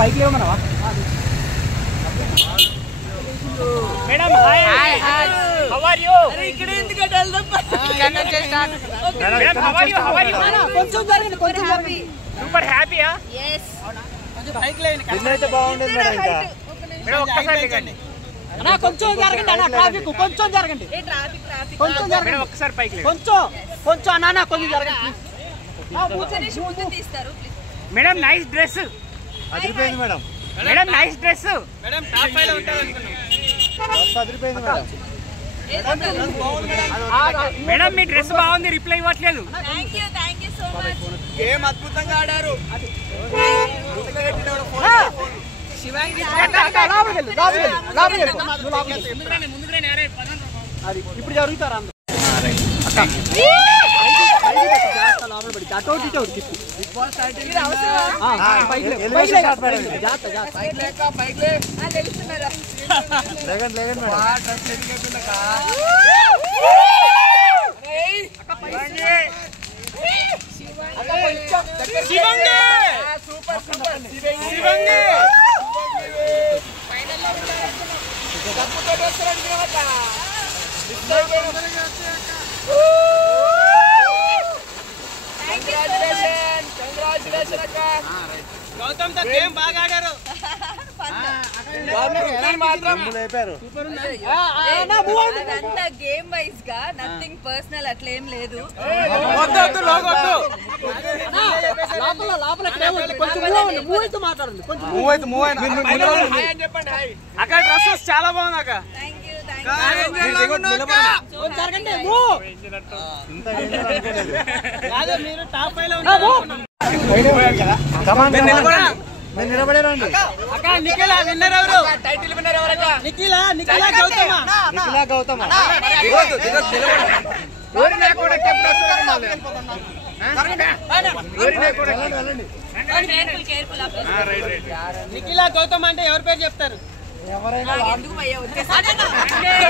పైకి లేవమన్నావా madam hi hi how are you ఇక్కడ ఎందుకు వెళ్దాం ఇక్కడ నుంచి start madam how are you కొంచెం జరగండి కొంచెం హ్యాపీ సూపర్ హ్యాపీయా yes కొంచెం పైకి లేవండి నిన్నైతే బాగుండేది మేడం ఇంకా మేడం ఒక్కసారి లేకండి అన్న కొంచెం జరగండి అన్న ట్రాఫిక్ కొంచెం జరగండి ఏ ట్రాఫిక్ కొంచెం జరగండి మేడం ఒక్కసారి పైకి లేవండి కొంచెం అన్న కొంచెం జరగండి కూర్చొని ముందు తీస్తారు మేడం నైస్ డ్రెస్ అదిరిపోయింది madam madam nice dress madam top 5 లో ఉంటది అనుకున్నాను అదిరిపోయింది మేడం మేడం మీ డ్రెస్ బాగుంది రిప్లై ఇవ్వట్లేదు థాంక్యూ సో మచ్ గేమ్ అద్భుతంగా ఆడారు శివాంగి ముందుగానే అరే అది ఇప్పుడు జరుగుతారా అక్క గౌతమ్ తో గేమ్ బాగా ఆడారు అదంతా గేమ్ వైజ్ గా నథింగ్ పర్సనల్ అట్లా ఏం లేదు అక్కడ డ్రెస్సెస్ చాలా బాగుంది అక్క మీరు టాప్ 5 లో ఉన్నారు టైటిల్ విన్నర్ ఎవరక్క నిఖిలా గౌతమ నిఖిలా గౌతమ్ అంటే ఎవరి పేరు చెప్తారు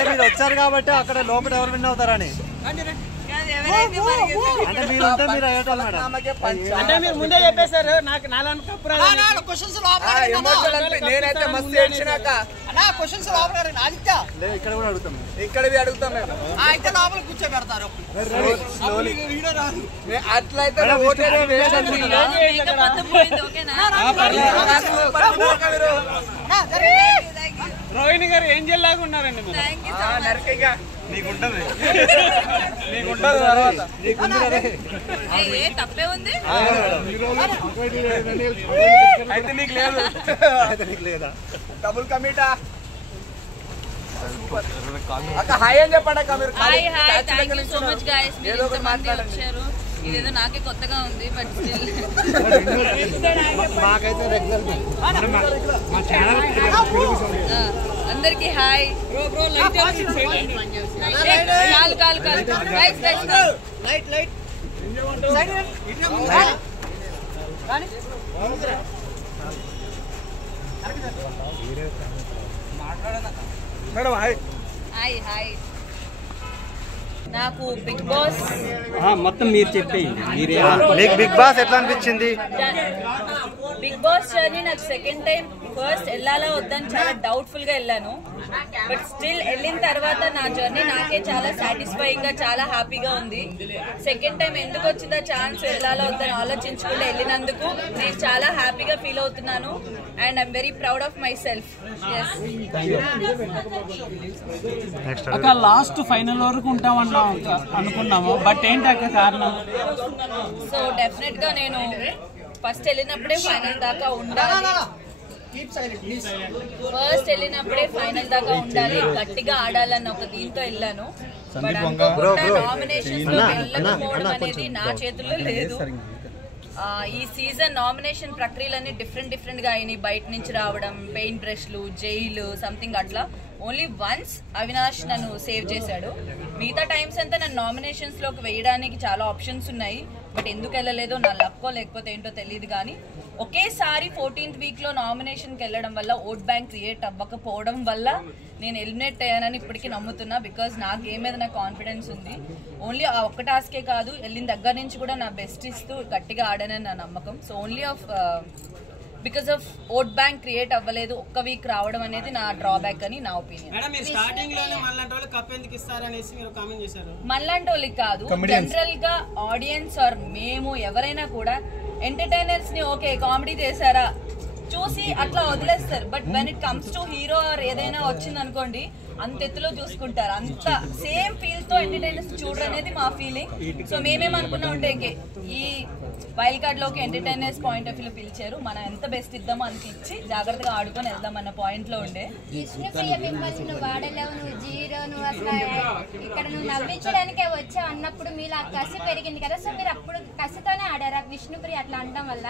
మీరు వచ్చారు కాబట్టి అక్కడ లోపల ఎవరు విన్ అవుతారని అంటే మీరు ముందే చెప్పేశారు నాకు ఇక్కడ కూడా అడుగుతాం అయితే లోపల కూర్చోబెడతారు అట్లయితే రోహిణి గారు ఏం లాగా ఉన్నారండి నీకుంటది తర్వాత తప్పే ఉంది అయితే నీకు లేదా డబుల్ కమిటా అక్క హాయ్ అని చెప్పండి అక్క మీరు hi thank you so much guys మీరు ఇంతమంది వచ్చారు ఇదేదో నాకే కొత్తగా ఉంది బట్ స్టిల్ మాకైతే రెగ్యులర్ మా ఛానల్ అందరికి hi call guys light madam hi నాకు బిగ్ బాస్ మొత్తం మీరు చెప్పేయండి మీకు బిగ్ బాస్ ఎట్లా అనిపించింది బిగ్ బాస్ జర్నీ నాకు సెకండ్ టైం ఫస్ట్ వెళ్ళాలా వద్దని చాలా డౌట్ఫుల్ గా వెళ్ళాను బట్ స్టిల్ వెళ్ళిన తర్వాత నా జర్నీ నాకే చాలా సాటిస్ఫైయింగ్ గా చాలా హ్యాపీగా ఉంది సెకండ్ టైం ఎందుకు వచ్చిందా ఛాన్స్ వెళ్ళాలా వద్దని ఆలోచించుకుంటూ వెళ్ళినందుకు నేను చాలా హ్యాపీగా ఫీల్ అవుతున్నాను and I'm very proud of my self అక్క లాస్ట్ ఫైనల్ వరకు ఉంటామన్నా అనుకున్నాము బట్ ఏంటి అక్క కారణం సో డెఫినెట్ గా నేను ఫస్ట్ వెళ్ళినప్పుడే ఫైనల్ దాకా ఉండాలి గట్టిగా ఆడాలన్న ఒక దీంతో వెళ్ళాను బట్ అనుకోకుండా నామినేషన్స్ లో వెళ్ళకపోవడం అనేది నా చేతుల్లో లేదు ఈ సీజన్ నామినేషన్ ప్రక్రియలన్నీ డిఫరెంట్ గా అయినాయి బయట నుంచి రావడం పెయింట్ బ్రష్లు జైలు సంథింగ్ అట్లా ఓన్లీ వన్స్ అవినాష్ నన్ను సేవ్ చేశాడు మిగతా టైమ్స్ అంతా నన్ను నామినేషన్స్ లోకి వేయడానికి చాలా ఆప్షన్స్ ఉన్నాయి బట్ ఎందుకు వెళ్ళలేదో నా లక్కో లేకపోతే ఏంటో తెలియదు కానీ ఒకేసారి 14th వీక్ లో నామినేషన్కి వెళ్ళడం వల్ల ఓట్ బ్యాంక్ క్రియేట్ అవ్వకపోవడం వల్ల నేను ఎలిమినేట్ అయ్యానని ఇప్పటికీ నమ్ముతున్నా బికాజ్ నా గేమ్ మీద నాకు కాన్ఫిడెన్స్ ఉంది ఓన్లీ ఆ ఒక్క టాస్కే కాదు వెళ్ళిన దగ్గర నుంచి కూడా నా బెస్ట్ ఇస్తూ గట్టిగా ఆడానని నా నమ్మకం so only of because of vote bank create అవ్వలేదు, ఒక్క వీక్ రావడం అనేది నా డ్రాబ్యాక్ అని నా ఒపీనియన్. మనలాంటి వాళ్ళకి కాదు, జనరల్ గా ఆడియన్స్ ఆర్ మేము ఎవరైనా కూడా ఎంటర్టైనర్స్ ని ఓకే కామెడీ చేశారా చూసి అట్లా వదిలేస్తారు. But when it comes to hero or ఏదైనా వచ్చింది అనుకోండి అంత ఎత్తులో చూసుకుంటారు, అంత సేమ్ ఫీల్ తో ఎంటర్టైనర్స్ చూడరు అనేది మా ఫీలింగ్. సో మేమేమనుకున్నాం అంటే ఈ వైల్డ్ కార్డ్ లోకి ఎంటర్టైనర్స్ పాయింట్ ఆఫ్ వ్యూ పిలిచారు, మనం ఎంత బెస్ట్ ఇద్దామో అంత ఇచ్చి జాగ్రత్తగా ఆడుకొని వెళ్దాం అన్న పాయింట్ లో ఉండే. నువ్వు వాడలేవు, నువ్వు జీరో, నువ్వు అసలు ఇక్కడ నువ్వు నవ్వించడానికే వచ్చావు అన్నప్పుడు మీరు ఆ కసి పెరిగింది కదా, సో మీరు అప్పుడు కసితోనే ఆడారా విష్ణుప్రియ అట్లా అనడం వల్ల?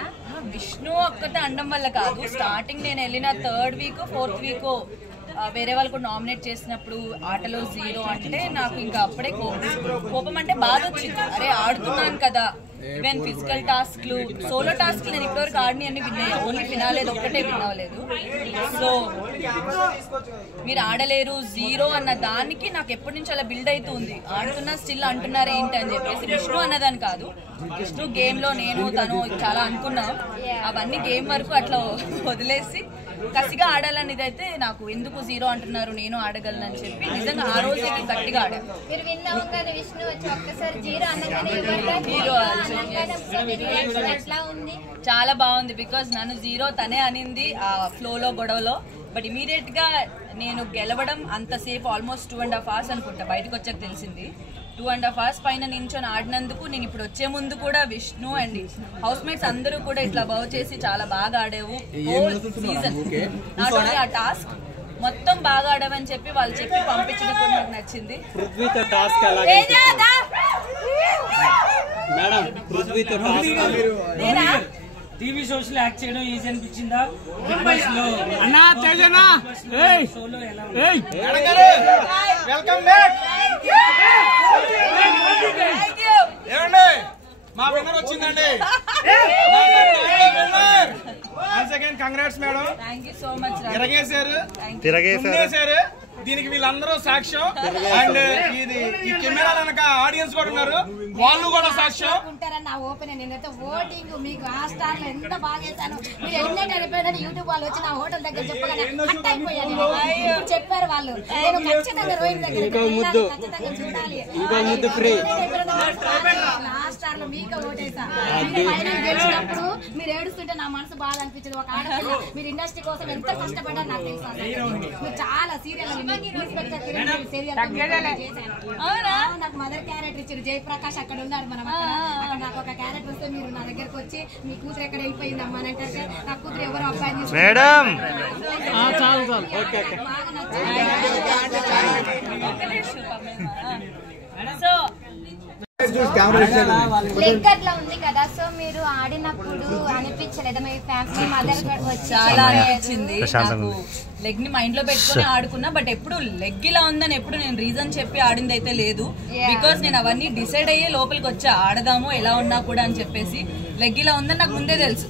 విష్ణు ఒక్కటే అనడం వల్ల కాదు, స్టార్టింగ్ నేను వెళ్ళిన 3rd వీక్ 4th వీక్ వేరే వాళ్ళు కూడా నామినేట్ చేసినప్పుడు ఆటలో 0 అంటే నాకు ఇంకా అప్పుడే కోపం అంటే బాధ వచ్చింది. అరే ఆడుతున్నాను కదా, ఈవెన్ ఫిజికల్ టాస్క్లు సోలో టాస్క్లు నేను ఇప్పటివరకు ఆడిని అన్ని విన్ అయ్యా, ఓన్లీ వినాలేదు ఒక్కటే విన్ అవ్వలేదు. సో మీరు ఆడలేరు 0 అన్న దానికి నాకు ఎప్పటి నుంచి అలా బిల్డ్ అవుతుంది, ఆడుతున్నా స్టిల్ అంటున్నారు ఏంటి అని చెప్పేసి. విష్ణు అన్నదాని కాదు, విష్ణు గేమ్ లో నేను తను చాలా అనుకున్నాం, అవన్నీ గేమ్ వరకు అట్లా వదిలేసి కసిగా ఆడాలనేది అయితే నాకు ఎందుకు 0 అంటున్నారు నేను ఆడగలను అని చెప్పి నిజంగా ఆ రోజు అయితే గట్టిగా ఆడాను. చాలా బాగుంది, బికాజ్ నన్ను 0 తనే అనింది ఆ ఫ్లోలో గొడవలో. బట్ ఇమీడియట్ గా నేను గెలవడం అంతసేపు ఆల్మోస్ట్ 2.5 hours అనుకుంటా, బయటకు వచ్చాక తెలిసింది. 2.5 hours పైన నించొని ఆడినందుకు నేను ఇప్పుడు వచ్చే ముందు కూడా విష్ణు అండ్ హౌస్ మేట్స్ అందరూ కూడా ఇట్లా బాగు చేసి చాలా బాగా ఆడావు సీజన్, నాట్ ఓన్లీ ఆ టాస్క్ మొత్తం బాగా ఆడవని చెప్పి వాళ్ళు చెప్పి పంపించడం కూడా నాకు నచ్చింది. టీవీ షోస్ లో యాక్ట్ చేయడం ఈజీ అనిపించిందా? బిగ్ బాస్ లో షోలో ఎలా వెల్కమ్ బ్యాక్. మా విన్నర్ వచ్చిందండి. Once again congrats madam. Thank you so much. తిరగేశారు దీనికి వీళ్ళందరూ సాక్ష్యం. అండ్ ఇది ఈ కెమెరా వెనక ఆడియన్స్ కూడా ఉన్నారు, వాళ్ళు కూడా సాక్ష్యం. నా ఓపెన్ నేనైతే ఓటింగ్ మీకు ఆ స్టార్ లో ఎంత బాగా చేశాను. మీరు ఎన్నైతే అయిపోయారని యూట్యూబ్ వాళ్ళు వచ్చి నా హోటల్ దగ్గర చెప్పగానే కట్ అయిపోయాను. చెప్పారు వాళ్ళు, నేను ఖచ్చితంగా రోహిత్ దగ్గర ఖచ్చితంగా చూడాలి. ఆ స్టార్ లో మీకు ఓటేసా. ఫైనల్ గెలిచినప్పుడు మీరు ఏడుస్తుంటే నా మనసు బాధ అనిపించింది. ఒక ఆడపిల్ల మీరు ఇండస్ట్రీ కోసం ఎంత కష్టపడ్డారు నాకు తెలుసు. మీరు చాలా సీరియల్ నాకు మదర్ క్యారెక్టర్ ఇచ్చారు, జయప్రకాష్ అక్కడ ఉన్నారు మనం అక్కడ నాకు ఒక క్యారెక్టర్ వస్తే మీరు నా దగ్గరకు వచ్చి మీ కూతురు ఎక్కడ వెళ్ళిపోయింది అమ్మా అని అంటే నా కూతురు ఎవరు అబ్బాయి సో లెగ్ అట్లా ఉంది కదా, సో మీరు ఆడినప్పుడు అనిపించలేదా మీ ఫ్యామిలీ మదర్ వచ్చి? చాలా అనిపించింది నాకు. లెగ్ ని మైండ్ లో పెట్టుకుని ఆడుకున్నా, బట్ ఎప్పుడు లెగ్ ఇలా ఉందని ఎప్పుడు నేను రీజన్ చెప్పి ఆడింది అయితే లేదు. బికాస్ నేను అవన్నీ డిసైడ్ అయ్యే లోపలికి వచ్చా, ఆడదాము ఎలా ఉన్నా కూడా అని చెప్పేసి. లెగ్ ఇలా ఉందని నాకు ముందే తెలుసు.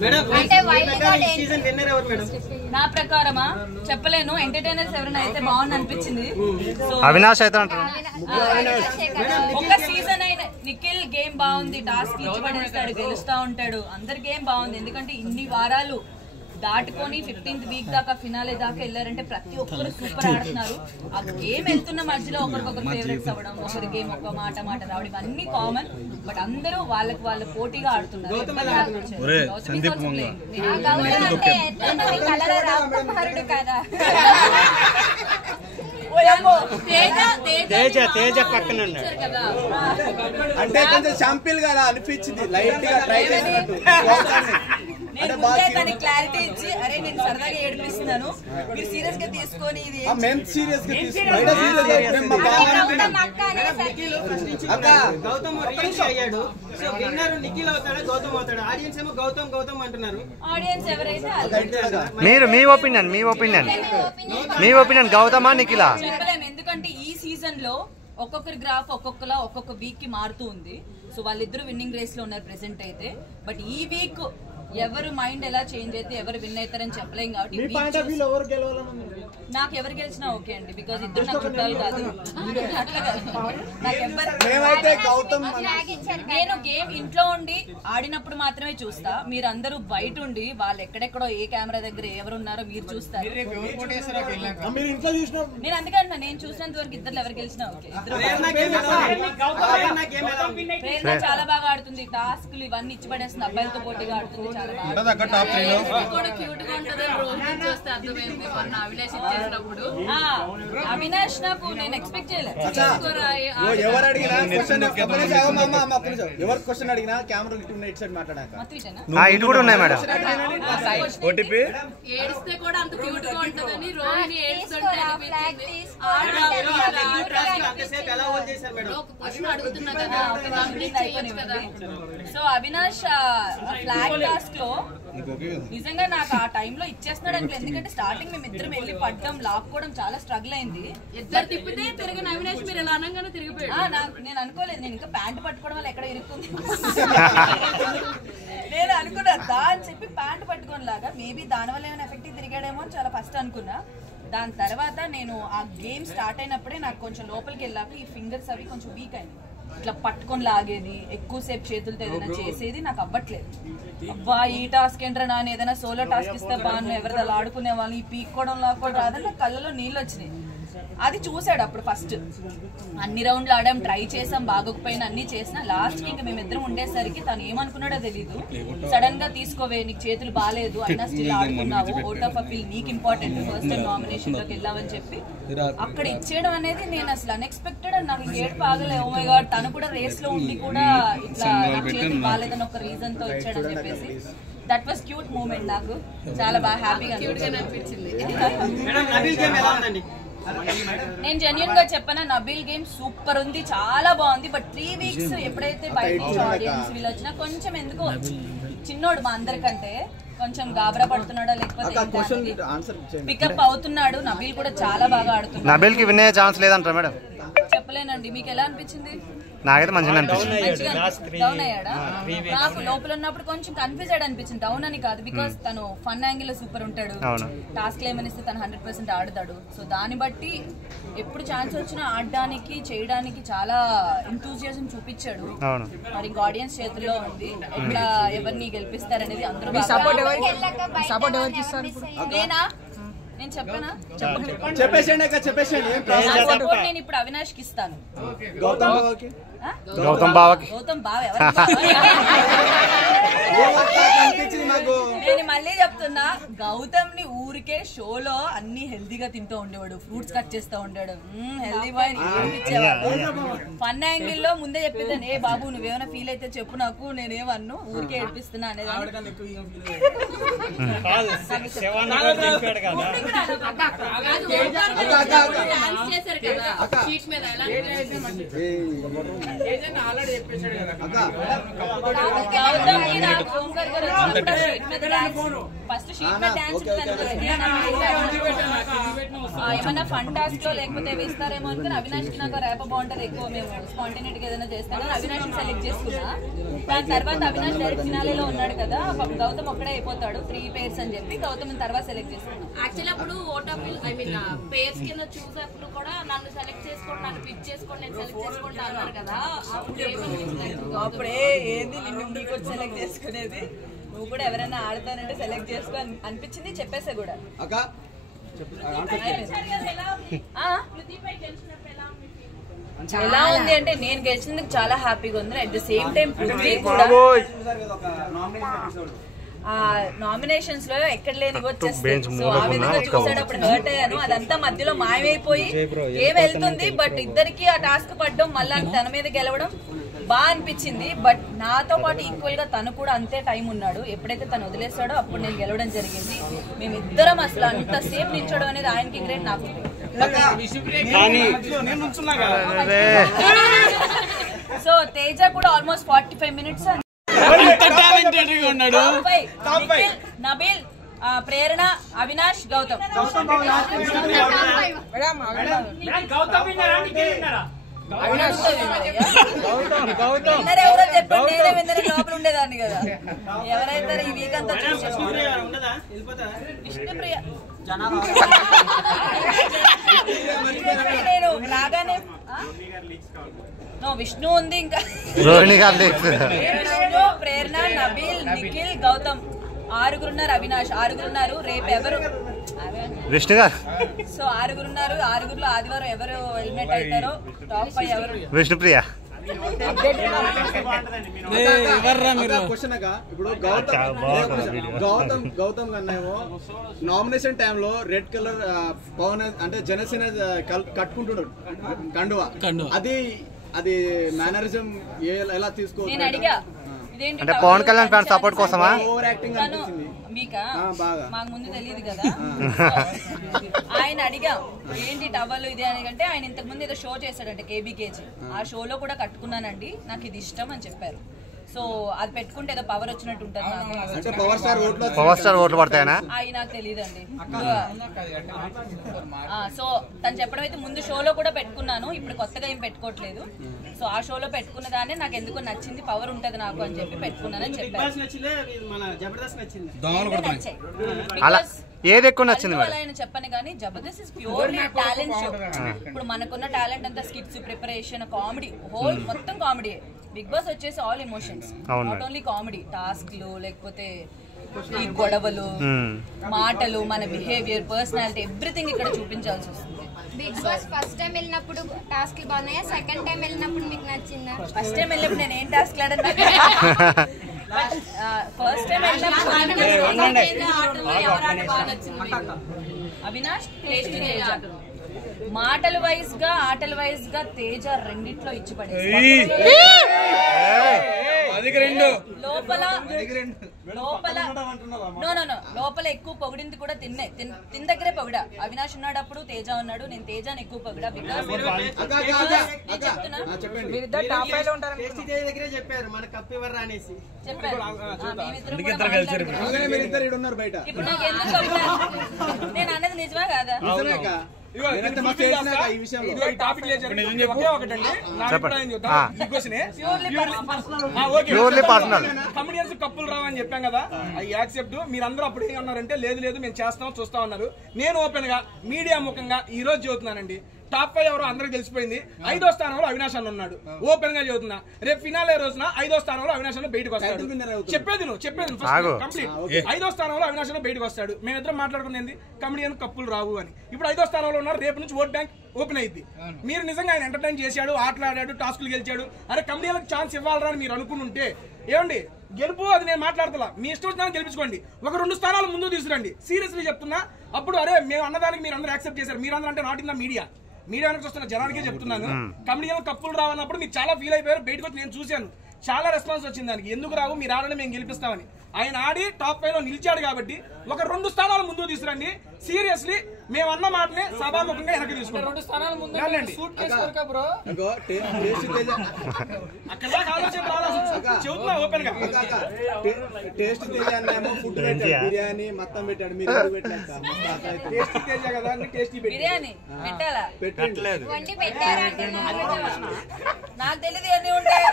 నా ప్రకారమా చెప్పలేను, ఎంటర్టైనర్స్ ఎవరైనా అయితే బాగుంది అనిపించింది. సో అవినాష్ అయితే ఒక సీజన్ అయిన నిఖిల్ గేమ్ బాగుంది, టాస్క్ ఇచ్చి పడేస్తాడు, గెలుస్తా ఉంటాడు, అందరి గేమ్ బాగుంది. ఎందుకంటే ఇన్ని వారాలు దాటుకొని 15th వీక్ దాకా ఫినాలే దాకా వెళ్ళారంటే ప్రతి ఒక్కరు సూపర్ ఆడుతున్నారు. ఆ గేమ్ వెళ్తున్న మధ్యలో ఒకరికొకరు ఫేవరెట్స్ అవ్వడం, ఒకరి గేమ్ ఒక మాట రావడం ఇవన్నీ కామన్. బట్ అందరూ వాళ్ళకి వాళ్ళు పోటీగా ఆడుతున్నారు. అంటే కొంచెం షాంపిల్ గా అనిపించింది, లైట్ గా ట్రై చేసినట్టు. నేను ముందే దానికి క్లారిటీ ఇచ్చి అరే నేను సరదాగా ఏడిపిస్తున్నాను, మీరు సీరియస్ గా తీసుకొని ఇది మేము సీరియస్ గా గౌతమ్ అయ్యాడు. సో విన్నర్ నిఖిల్ అవుతాడు, గౌతమ్ అవుతాడు. ఆడియన్స్ ఏమో గౌతమ్ గౌతమ్ అంటున్నారు. ఆడియన్స్ ఎవరైతే మీ ఒపీనియన్ గౌతమా నిఖిలా చెప్పలేము. ఎందుకంటే ఈ సీజన్ లో ఒక్కొక్కరి గ్రాఫ్ ఒక్కొక్కలా ఒక్కొక్క వీక్ కి మారుతూ ఉంది. సో వాళ్ళిద్దరు విన్నింగ్ రేస్ లో ఉన్నారు ప్రెసెంట్ అయితే. బట్ ఈ వీక్ ఎవరు మైండ్ ఎలా చేంజ్ అయితే ఎవరు విన్ అవుతారని చెప్పలేం కాబట్టి నాకు ఎవరు గెలిచినా ఓకే అండి, బికాజ్ ఇద్దరు నాకు చుట్టాలు కాదు. అట్లా కాదు, నేను గేమ్ ఇంట్లో ఉండి ఆడినప్పుడు మాత్రమే చూస్తా. మీరందరూ బయట ఉండి వాళ్ళు ఎక్కడెక్కడో ఏ కెమెరా దగ్గర ఎవరు ఉన్నారో మీరు చూస్తారు. నేను అందుకే అంటున్నా, నేను చూసినంత వరకు ఇద్దరు ఎవరు గెలిచినా ఓకే. ప్రేరణ చాలా బాగా ఆడుతుంది, టాస్క్లు ఇవన్నీ ఇచ్చి పడేస్తుంది, అబ్బాయిలతో పోటీగా ఆడుతుంది, చాలా బాగా. అవినాష్ నాకు నేను ఎక్స్పెక్ట్ చేయలేదు. ఎవరు అడిగినా ఎవరు క్వశ్చన్ అడిగినా కెమెరా ఇటు సైడ్ మాట్లాడాక ఇది కూడా ఉన్నాయి మేడం. ఓటీపీ ఏడిస్తే కూడా అంత క్యూట్ గా ఉంటదని రోహిణి ఏడుస్తుంటే సో అవినాష్ ఫ్లాగ్ టాస్క్ లో నిజంగా నాకు ఆ టైంలో ఇచ్చేస్తున్నాడు అంటే, ఎందుకంటే స్టార్టింగ్ మేము ఇద్దరం వెళ్ళి పడ్డం లాక్కోవడం చాలా స్ట్రగుల్ అయింది. ఇద్దరు తిప్పితే తిరిగిన అవినాష్ మీరు ఎలా అనగానే తిరిగిపోయాడు. నేను అనుకోలేదు, నేను ఇంకా ప్యాంట్ పట్టుకోవడం వల్ల ఎక్కడ ఇరుక్కుంది నేను అనుకున్నా అని చెప్పి ప్యాంట్ పట్టుకోని లాగా మేబీ దానివల్ల ఏమైనా ఎఫెక్టివ్ తిరిగాడేమో అని చాలా ఫస్ట్ అనుకున్నా. దాని తర్వాత నేను ఆ గేమ్ స్టార్ట్ అయినప్పుడే నాకు కొంచెం లోపలికి వెళ్ళాక ఈ ఫింగర్స్ అవి కొంచెం వీక్ అయింది. ఇట్లా పట్టుకొని లాగేది, ఎక్కువసేపు చేతులతో ఏదైనా చేసేది నాకు అవ్వట్లేదు. అబ్బా ఈ టాస్క్ ఏంట్రా నాన్న, ఏదైనా సోలో టాస్క్ ఇస్తే బాను, ఎవరితో ఆడుకునే వాళ్ళు ఈ పీక్కోవడం లాక్కోవడం రాదని నాకు కళ్ళలో నీళ్ళు వచ్చినాయి. అది చూసాడు అప్పుడు ఫస్ట్. అన్ని రౌండ్లు ఆడాం, ట్రై చేసాం, బాగోకపోయినా అన్ని చేసినా లాస్ట్ కి ఇంకా మేమిద్దరం ఉండేసరికి తను ఏమనుకున్నాడో తెలీదు. సడన్ గా తీసుకోవే, నీకు చేతులు బాగాలేదు అయినా స్టిల్ ఆడుకున్నావు, అవుట్ ఆఫ్ అపీల్ నీకు ఇంపార్టెంట్, ఫస్ట్ టైం నామినేషన్ లోకి వెళ్ళావని చెప్పి అక్కడ ఇచ్చేయడం అనేది నేను అసలు అన్ఎక్స్పెక్టెడ్. అని నాకు ఏడు బాగలే, ఓ మై గాడ్ తను కూడా రేస్ లో ఉండి కూడా ఇట్లా నాకు చేతులు బాగాలేదని ఒక రీజన్ తో ఇచ్చాడని చెప్పేసి దట్ వాస్ క్యూట్ మూమెంట్. నాకు చాలా బాగా హ్యాపీగా అనిపించింది. నేను జెన్యూన్ గా చెప్పాను, నబీల్ గేమ్ సూపర్ ఉంది, చాలా బాగుంది. బట్ 3 వీక్స్ ఎప్పుడైతే బయట నుంచి ఆడియన్స్ వీళ్ళు వచ్చినా కొంచెం ఎందుకో చిన్నోడు మా అందరికంటే కొంచెం గాబరా పడుతున్నాడా లేకపోతే పికప్ అవుతున్నాడు. నబీల్ కూడా చాలా బాగా ఆడుతున్నాడు. నబీల్ కి వినే ఛాన్స్ లేదంటారా మేడం? చెప్పలేనండి, మీకు ఎలా అనిపించింది? నాకైతే మంచిగా అనిపించింది. డౌన్ అయ్యాడా? నాకు లోపల ఉన్నప్పుడు కొంచెం కన్ఫ్యూజ్ అనిపించింది. డౌన్ అని కాదు, బికాస్ తను ఫన్ యాంగిల్ లో సూపర్ ఉంటాడు, టాస్క్ ఏమనిస్తే తను 100% ఆడతాడు. సో దాన్ని బట్టి ఎప్పుడు ఛాన్స్ వచ్చినా ఆడడానికి చేయడానికి చాలా ఎంతూజియాజం చూపించాడు. మరి ఇంకా ఆడియన్స్ చేతుల్లో ఉంది, ఎట్లా ఎవరిని గెలిపిస్తారనేది అందరూ. నేనా నేను చెప్పనా? సపోర్ట్ నేను ఇప్పుడు అవినాష్ కి ఇస్తాను. గౌతమ్ బావకి. గౌతమ్ బావ నేను మళ్ళీ చెప్తున్నా, గౌతమ్ ని ఊరికే షోలో అన్ని హెల్దీగా తింటూ ఉండేవాడు, ఫ్రూట్స్ కట్ చేస్తూ ఉంటాడు, హెల్దీ బాయ్ ఇచ్చేవాడు. ఫన్ యాంగిల్ లో ముందే చెప్పేదాన్ని, ఏ బాబు నువ్వేమైనా ఫీల్ అయితే చెప్పు నాకు, నేనేమన్ను ఊరికే ఏడిపిస్తున్నా అనేది. ఫస్ట్ షీట్ మీద డాన్స్ ఏమన్నా ఫన్ టాస్క్ లో లేకపోతే వేస్తారేమో అనుకుని అవినాష్ కి నాకు రేప బాగుంటది, ఎక్కువ మేము స్పాంటేనిటీ ఏదైనా చేస్తాను అవినాష్ సెలెక్ట్ చేసుకున్నా. దాని తర్వాత అవినాష్ డైరెక్ట్ ఫినాలేలో ఉన్నాడు కదా, గౌతమ్ ఒక్కడే అయిపోతాడు 3 పేర్స్ అని చెప్పి గౌతమ్ తర్వాత సెలెక్ట్ చేసుకున్నాం. యాక్చువల్లీ అప్పుడు ఓటాపిల్ ఐ మీన్ పేర్స్ కింద చూసేప్పుడు కూడా నన్ను సెలెక్ట్ చేసుకోండి, నన్ను పిక్ చేసుకోండి, నేను సెలెక్ట్ చేసుకుంటా అన్నారు కదా, అప్పుడే ఏంది నిన్ను నీకు వచ్చి సెలెక్ట్ చేసుకునేది, నువ్వు కూడా ఎవరైనా ఆడతానంటే సెలెక్ట్ చేసుకో అనిపించింది, చెప్పేసా కూడా. ఎలా ఉంది అంటే నేను గెలిచినందుకు చాలా హ్యాపీగా ఉంది. At the same time Prithvi కూడా నామినేషన్స్ లో ఎక్కడ లేని వచ్చేస్తుంది. సో ఆ విధంగా చూసేటప్పుడు హర్ట్ అయ్యాను, అదంతా మధ్యలో మాయమైపోయి ఏం వెళ్తుంది. బట్ ఇద్దరికి ఆ టాస్క్ పడ్డం, మళ్ళా తన మీద గెలవడం బాగా అనిపించింది. బట్ నాతో పాటు ఈక్వల్ గా తను కూడా అంతే టైం ఉన్నాడు. ఎప్పుడైతే తను వదిలేస్తాడో అప్పుడు నేను గెలవడం జరిగింది. మేమిద్దరం అసలు అంత సేఫ్ నిల్చోవడం అనేది ఆయనకి గ్రేట్, నాకు. సో తేజ కూడా ఆల్మోస్ట్ 45 మినిట్స్ నబీల్, ప్రేరణ, అవినాష్, గౌతమ్. ఎవరో చెప్పండి, నేనే విన్నర్ లోపల ఉండేదాన్ని కదా. ఎవరైతే ఈ వీక్ అంతా విష్ణుప్రియ నేను రాగానే విష్ణు ఉంది, ఇంకా విష్ణు, ప్రేరణ, నబీల్, నిఖిల్, గౌతమ్, ఆరుగురున్నారు. అవినాష్ ఆరుగురున్నారు. రేపు ఎవరు విష్ణు గారు? సో ఆరుగురున్నారు. ఆరుగురులో ఆదివారం ఎవరు ఎలిమినేట్ అవుతారో టాప్ 5 ఎవరు? విష్ణుప్రియ. ఇప్పుడు గౌతమ్ కన్నేమో నామినేషన్ టైంలో రెడ్ కలర్ పవన్ అంటే జనసేన కట్టుకుంటున్నాడు కండువా. అది మేనరిజం ఎలా తీసుకో? నేను అడిగా అంటే పవన్ కళ్యాణ్ ఫ్యాన్ సపోర్ట్ కోసమా? ఓవర్ యాక్టింగ్ అనిపించింది మీకా? మాకు ముందు తెలియదు కదా. ఆయన అడిగా ఏంటి టవల్ ఇది అని, అంటే ఆయన ఇంతకు ముందు ఏదో షో చేశాడంటే కేబీకేజీ. ఆ షోలో కూడా కట్టుకున్నానండి, నాకు ఇది ఇష్టం అని చెప్పారు. సో అది పెట్టుకుంటే ఏదో పవర్ వచ్చినట్టు ఉంటుంది. పవర్ స్టార్ ఓట్లు పడతాయనా? అవి నాకు తెలియదండి. సో తను చెప్పడం అయితే ముందు షోలో కూడా పెట్టుకున్నాను, ఇప్పుడు కొత్తగా ఏం పెట్టుకోవట్లేదు. సో ఆ షోలో పెట్టుకున్న దాన్ని నాకు ఎందుకో నచ్చింది, పవర్ ఉంటది నాకు అని చెప్పి పెట్టుకున్నానని చెప్పారు. ఏది ఎక్కువ నచ్చింది? ఆయన చెప్పను కానీ Jabardasth is purely talent show. ఇప్పుడు మనకున్న టాలెంట్ అంతా స్కిట్స్, ప్రిపరేషన్, కామెడీ, హోల్ మొత్తం కామెడీ. బిగ్ బాస్ వచ్చేసి all emotions, not only comedy. టాస్క్లు లేకపోతే ఈ గొడవలు, మాటలు, మన బిహేవియర్, పర్సనాలిటీ, ఎవ్రీథింగ్ ఇక్కడ చూపించాల్సి వస్తుంది. బిగ్ బాస్ ఫస్ట్ టైం వెళ్ళినప్పుడు టాస్క్లు బాగున్నాయా? సెకండ్ టైం వెళ్ళినప్పుడు మీకు నచ్చిందా? ఫస్ట్ టైం వెళ్ళినప్పుడు నేను ఏం టాస్క్ ఆడను. ఫస్ట్ టైం అవినాష్, మాటల వైజ్ గా ఆటల వైజ్ గా తేజ రెండిట్లో ఇచ్చి పడేసి లోపల లోపల ఎక్కువ పొగిడింది కూడా తిన్న దగ్గరే పొగిడా. అవినాష్ ఉన్నాడు అప్పుడు, తేజ ఉన్నాడు, నేను తేజాని ఎక్కువ పొగిడా. బికాస్ ఇప్పుడు నాకు ఎందుకు నేను అన్నది నిజమా కాదా? కమెడియన్స్ కప్పులు రావని చెప్పాం కదా, అవి యాక్సెప్ట్. మీరందరూ అప్పుడు ఏమన్నారంటే లేదు లేదు మేము చేస్తాం చూస్తా ఉన్నారు. నేను ఓపెన్ గా మీడియా ముఖంగా ఈ రోజు చెబుతున్నానండి, టాప్ 5 ఎవరో అందరికి తెలిసిపోయింది. 5వ స్థానంలో అవినాష్ అన్న ఉన్నాడు. ఓపెన్ గా చెబుతున్నా, రేపు ఫినాలే రోజున 5వ స్థానంలో అవినాష్ అన్న బయటకు వస్తాడు. చెప్పేది కంప్లీట్. 5వ స్థానంలో అవినాష్ అన్న బయటకు వస్తాడు. మేమిద్దరం మాట్లాడుకునేది కమెడియన్ కప్పులు రావు అని. ఇప్పుడు 5వ స్థానంలో ఉన్నారు. రేపు నుంచి ఓట్ బ్యాంక్ ఓపెన్ అయింది. మీరు నిజంగా ఆయన ఎంటర్టైన్ చేశాడు, ఆటలాడాడు, టాస్కులు గెలిచాడు, అరే కమెడియన్కి ఛాన్స్ ఇవ్వాలరా అని మీరు అనుకుంటుంటే ఏమండి, గెలుపు అది నేను మాట్లాడుతున్నా, మీ ఇష్టం వచ్చినా గెలిపించుకోండి, ఒక 2 స్థానాలు ముందు తీసుకురండి. సీరియస్లీ చెప్తున్నా. అప్పుడు అరే మేము అన్నదానికి మీరు అందరూ యాక్సెప్ట్ చేశారు. మీరందరూ అంటే నాట్ ఇన్ ద మీడియా నుంచి వస్తున్న జనానికే చెప్తున్నాను. కమెడియన్ కప్పులు రావన్నప్పుడు మీరు చాలా ఫీల్ అయిపోయారు. బయటకు వచ్చి నేను చూశాను, చాలా రెస్పాన్స్ వచ్చింది దానికి. ఎందుకు రావు, మీరు ఆడని మేము గెలిపిస్తామని. ఆయన ఆడి టాప్ 5లో నిలిచాడు కాబట్టి ఒక 2 స్థానాలు ముందు తీసుకురండి. సీరియస్లీ మేము అన్న మాటనే సభాముఖంగా వెనక్కి తీసుకుంటాం. 2 స్థానాలు ముందు అక్కడ చెబుతున్నా ఓపెన్ గా. టేస్ట్ తేజ అన్నేమో ఫుడ్ పెట్టాడు, బిర్యానీ మొత్తం పెట్టాడు. మీరు టేస్ట్ తేజ కదా అని టేస్టీ బిర్యానీ పెట్టాలా? పెట్టలేదు. నాకు తెలియదు అన్ని ఉంటాయి.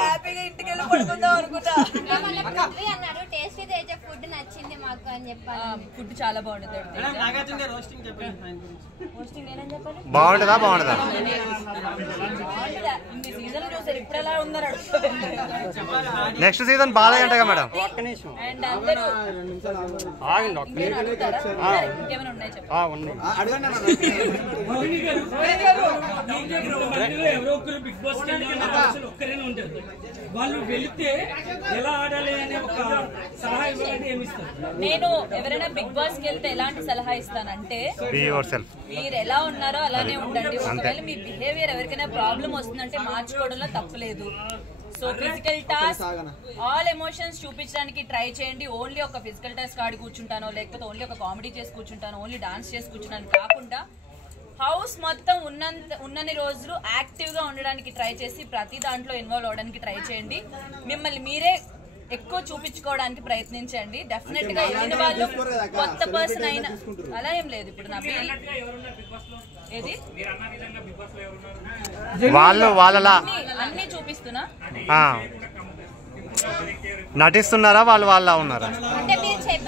హ్యాపీగా ఇంటికి వెళ్ళి పడుకుందాం అనుకుంటా. టేస్టీ తేజ ఫుడ్ నచ్చింది మాకు అని చెప్పాలి. ఫుడ్ చాలా బాగుంటుంది. బాగుంటుందా? బాగుంటుందా? ఇన్ని సీజన్ చూసారు, ఇప్పుడు ఎలా ఉన్నారు? నెక్స్ట్ సీజన్ బాలయ్య అంటగా మేడం. అండ్ అందరూ ఇంకేమైనా ఉన్నాయి చెప్పండి. నేను ఎవరైనా బిగ్ బాస్ కి వెళ్తే ఎలాంటి సలహా ఇస్తానంటే, మీరు ఎలా ఉన్నారో అలానే ఉండండి. ఒకవేళ మీ బిహేవియర్ ఎవరికైనా ప్రాబ్లం వస్తుందంటే మార్చుకోవడంలో తప్పలేదు. So physical task, all emotions చూపించడానికి ట్రై చేయండి. ఓన్లీ ఒక ఫిజికల్ టాస్క్ ఆడి కూర్చుంటానో, లేకపోతే ఓన్లీ ఒక కామెడీ చేసి కూర్చుంటానో, ఓన్లీ డాన్స్ చేసి కూర్చుంటాను కాకుండా హౌస్ మొత్తం ఉన్నన్ని రోజులు యాక్టివ్ గా ఉండడానికి ట్రై చేసి ప్రతి దాంట్లో ఇన్వాల్వ్ అవడానికి ట్రై చేయండి. మిమ్మల్ని మీరే ఎక్కువ చూపించుకోవడానికి ప్రయత్నించండి. డెఫినెట్ గా వెళ్ళిన వాళ్ళు కొత్త పర్సన్ అయినా అలా ఏం లేదు. ఇప్పుడు నా ఏది వాళ్ళలా అన్ని చూపిస్తున్నా నటిస్తున్నారా వాళ్ళ ఉన్నారా?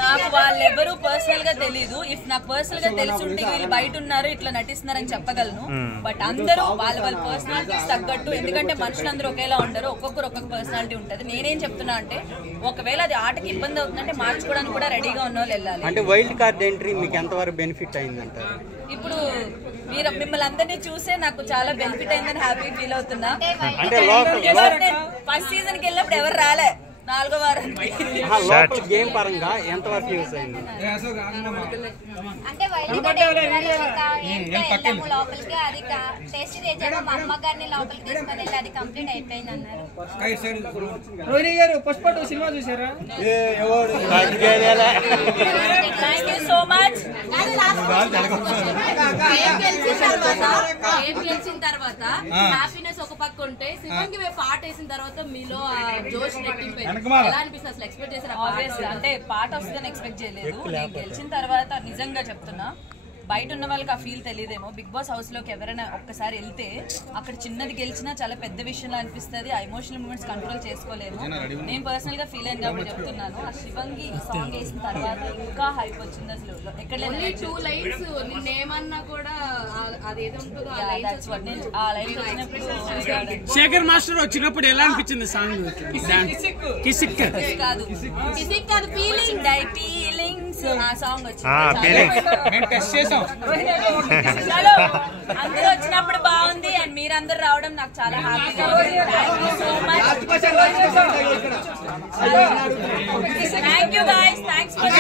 నాకు వాళ్ళెవరూ పర్సనల్ గా తెలీదు. ఇఫ్ నాకు పర్సనల్ గా తెలిసి ఉంటే వీళ్ళు బయట ఉన్నారు ఇట్లా నటిస్తున్నారని చెప్పగలను. బట్ అందరూ వాళ్ళ పర్సనాలిటీస్ తగ్గట్టు, ఎందుకంటే మనుషులందరూ ఒకేలా ఉండరు, ఒక్కొక్కరు ఒక్కొక్క పర్సనాలిటీ ఉంటది. నేనేం చెప్తున్నా అంటే ఒకవేళ అది ఆటకి ఇబ్బంది అవుతుందంటే మార్చుకోవడానికి కూడా రెడీగా ఉన్న వాళ్ళు వెళ్ళాలి. అంటే వైల్డ్ కార్డ్ ఎంట్రీ మీకు ఎంతవరకు బెనిఫిట్ అయిందంటారు? ఇప్పుడు మీరు మిమ్మల్ని అందరినీ చూసే నాకు చాలా బెనిఫిట్ అయిందని హ్యాపీ ఫీల్ అవుతున్నా. ఫస్ట్ సీజన్ కి వెళ్ళినప్పుడు ఎవరు రాలే, 4వ వారం గేమ్ పరంగా ఎంతవరకు యూస్ అయింది? అంటే లోపలికి అది టెస్ట్ చేసాము, మా అమ్మ గారిని లోపలికి తీసుకొని వెళ్ళి అది కంప్లీట్ అయిపోయింది అన్నారు. రోహిణి గారు పుష్ప 2 సినిమా చూసారా? Thank you so much. Game గెలిచిన తర్వాత హ్యాపీనెస్ ఒక పక్క ఉంటే శివంగి పాట వేసిన తర్వాత మీలో జోష్ రెట్టింపు ఎలా అనిపిస్తుంది? అసలు ఎక్స్పెక్ట్ చేశారు? అంటే పాట వస్తుందని ఎక్స్పెక్ట్ చేయలేదు. నేను గెలిచిన తర్వాత నిజంగా చెప్తున్నా, బయట ఉన్న వాళ్ళకి ఆ ఫీల్ తెలియదేమో. బిగ్ బాస్ హౌస్ లోకి ఎవరైనా ఒక్కసారి వెళ్తే అక్కడ చిన్నది గెలిచినా చాలా పెద్ద విషయంలో అనిపిస్తుంది. ఆ ఎమోషనల్ మూమెంట్స్ కంట్రోల్ చేసుకోలేము. నేను పర్సనల్ గా ఫీల్ అయింది కాబట్టి చెప్తున్నాను. ఆ శివంగి సాంగ్ వేసిన తర్వాత ఇంకా హైప్ వచ్చింది. అసలు ఎక్కడ 2 లైన్స్ నిన్నేమన్నా కూడా అదేదో ఉంటుందో ఆ లైన్స్ వచ్చినప్పుడు శేఖర్ మాస్టర్ వచ్చినప్పుడు ఎలా అనిపించింది సాంగ్? కిసిక్ కాదు ఫీలింగ్ ఫీలింగ్స్ ఆ సాంగ్ వచ్చింది. అందరూ వచ్చినప్పుడు బాగుంది అండ్ మీరందరూ రావడం నాకు చాలా హ్యాపీగా ఉంది. Thank you guys, thanks for